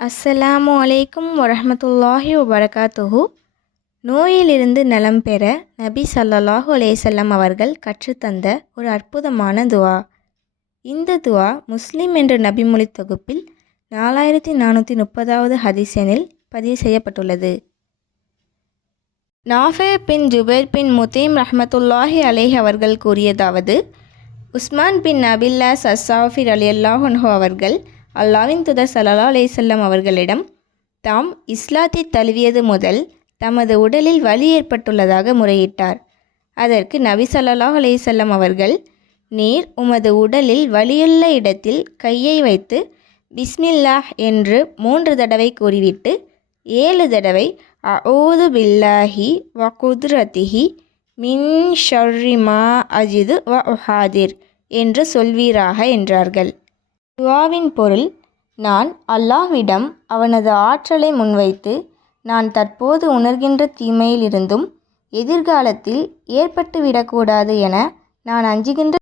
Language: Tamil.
அஸ்ஸலாமு அலைக்கும் வரஹ்மத்துல்லாஹி வபரகாத்துஹு. நோயிலிருந்து நலம் பெற நபி ஸல்லல்லாஹு அலைஹி வஸல்லம் அவர்கள் கற்றுத்தந்த ஒரு அற்புதமான துஆ. இந்த துஆ முஸ்லிம் என்ற நபிமொழி தொகுப்பில் 4430வது ஹதீஸ் எண்ணில் பதிவு செய்யப்பட்டுள்ளது. நாஃபி பின் ஜுபைர் பின் முத்தீம் ரஹ்மத்துல்லாஹி அலைஹி அவர்கள் கூறியதாவது, உஸ்மான் பின் அபில்லாஸ் அஸ்ஸாஃபி ரலியல்லாஹு அன்ஹு அவர்கள் அல்லாஹ்வின் தூதர் ஸல்லல்லாஹு அலைஹி வஸல்லம் அவர்களிடம் தாம் இஸ்லாத்தை தழுவியது முதல் தமது உடலில் வலி ஏற்பட்டுள்ளதாக முறையிட்டார். அதற்கு நபி ஸல்லல்லாஹு அலைஹி வஸல்லம் அவர்கள், நீர் உமது உடலில் வலியுள்ள இடத்தில் கையை வைத்து பிஸ்மில்லாஹ் என்று 3 தடவை கூறிவிட்டு 7 தடவை அஊது பில்லாஹி வ குத்ரதிஹி மின் ஷர்ரி மா அஜிது வ உஹாதிர் என்று சொல்வீராக என்றார்கள். துஆவின் பொருள்: நான் அல்லாஹ்விடம் அவனது ஆற்றலை முன்வைத்து நான் தற்போது உணர்கின்ற தீமையிலிருந்தும் எதிர்காலத்தில் ஏற்பட்டுவிடக்கூடாது என நான் அஞ்சுகின்ற